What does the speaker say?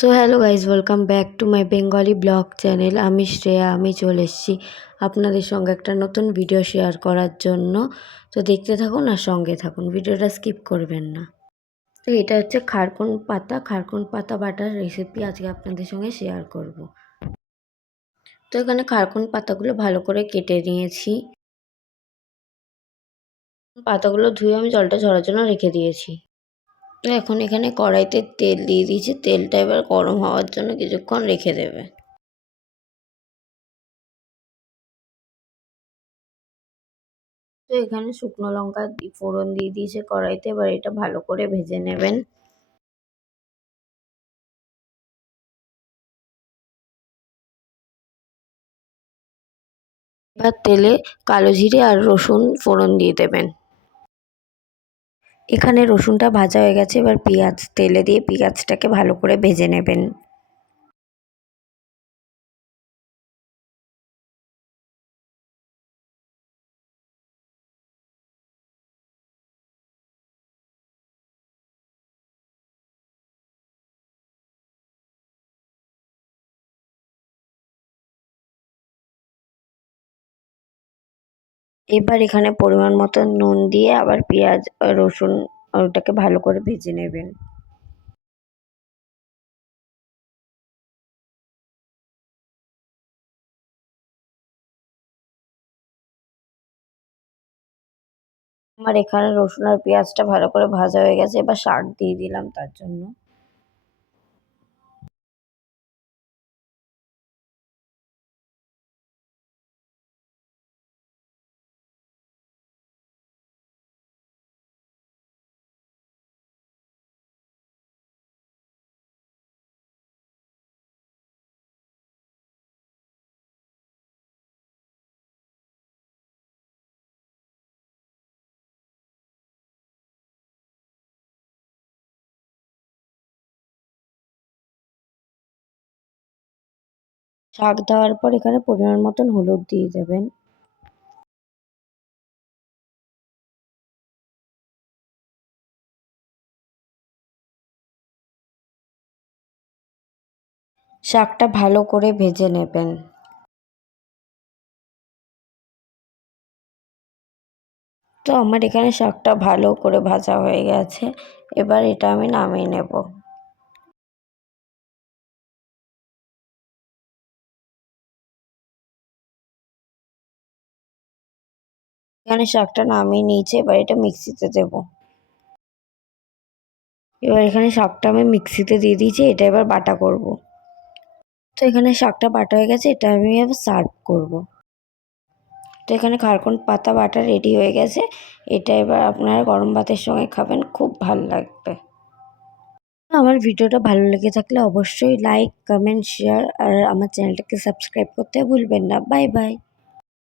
So hello guys welcome back to my Bengali blog channel আমি শ্রেয়া, আমি চলে এসেছি আপনাদের সঙ্গে একটা নতুন ভিডিও শেয়ার করার জন্য। তো দেখতে থাকুন আর সঙ্গে থাকুন ভিডিওটা স্কিপ করবেন না। তো এটা হচ্ছে খারকুন পাতা খারকুন পাতা বাটার রেসিপি আজকে আপনাদের সঙ্গে শেয়ার করব। তো এখানে খারকুন পাতাগুলো ভালো করে কেটে নিয়েছি। পাতাগুলো ধুয়ে আমি জলটা ঝরার জন্য রেখে দিয়েছি। এখন এখানে কড়াইতে তেল দিয়ে দিয়েছি। তেলটা এবার গরম হওয়ার জন্য কিছুক্ষণ রেখে দেবে। তো এখানে শুকনো লঙ্কা ফোড়ন দিয়ে দিয়েছে কড়াইতে। এবার এটা ভালো করে ভেজে নেবেন। এবার তেলে কালো জিরে আর রসুন ফোড়ন দিয়ে দেবেন। এখানে রসুনটা ভাজা হয়ে গেছে এবার পেঁয়াজ তেলে দিয়ে পেঁয়াজটাকে ভালো করে ভেজে নেবেন। এবার এখানে পরিমাণ মতো নুন দিয়ে আবার পেঁয়াজ রসুন ওটাকে ভালো করে ভেজে নেবেন। আমার এখানে রসুন আর পেঁয়াজটা ভালো করে ভাজা হয়ে গেছে, এবার শাক দিয়ে দিলাম তার জন্য। শাক দেওয়ার পর এখানে পরিমাণ মতন হলুদ দিয়ে দেবেন। শাকটা ভালো করে ভেজে নেবেন। তো আমার এখানে শাকটা ভালো করে ভাজা হয়ে গেছে। এবার এটা আমি নামিয়ে নেব। এখানে শাকটা নামিয়ে নিয়েছে, এবার এটা মিক্সিতে দেব। এবার এখানে শাকটা আমি মিক্সিতে দিয়ে দিয়েছি, এটা এবার বাটা করব। তো এখানে শাকটা বাটা হয়ে গেছে, এটা আমি এবার সার্ভ করব। তো এখানে খারকন পাতা বাটা রেডি হয়ে গেছে, এটা এবার আপনারা গরম ভাতের সঙ্গে খাবেন, খুব ভালো লাগবে। আমার ভিডিওটা ভালো লেগে থাকলে অবশ্যই লাইক, কমেন্ট, শেয়ার, আর আমার চ্যানেলটাকে সাবস্ক্রাইব করতে ভুলবেন না। Bye bye.